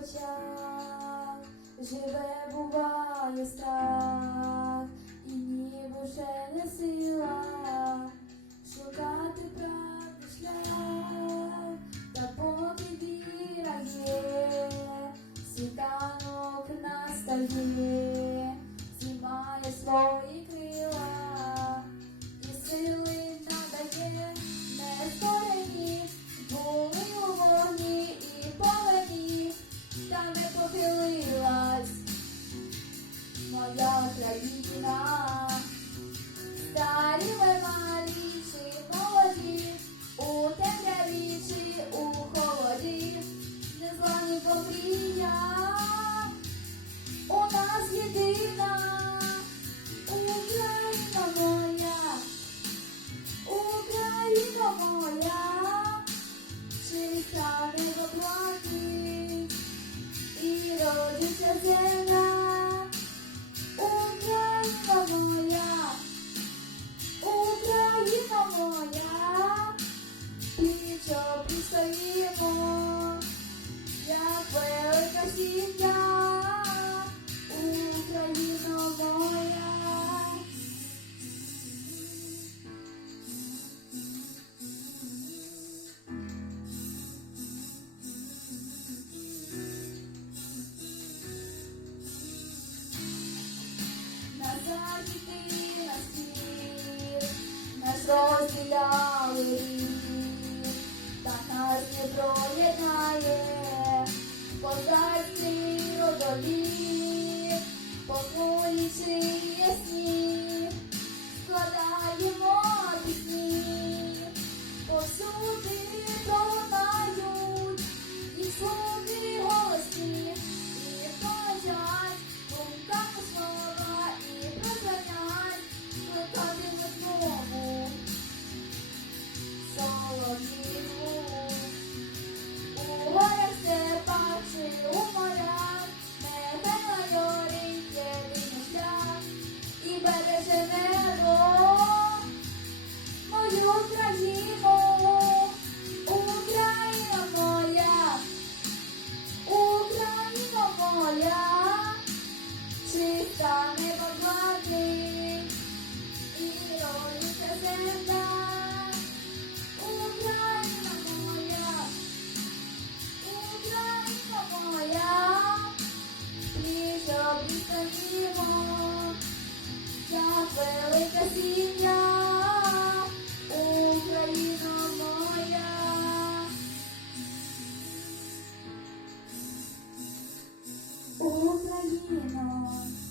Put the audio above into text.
очах, живе, буває страх, і ніби вже не сила. Шукати правду шлях, та поки віра є, світанок настає. діти на світ, нас розділяли рік, та нас не проєднає, позаці родолі, по вулиці ясні, складаємо пісні, повсюди. 快递呢？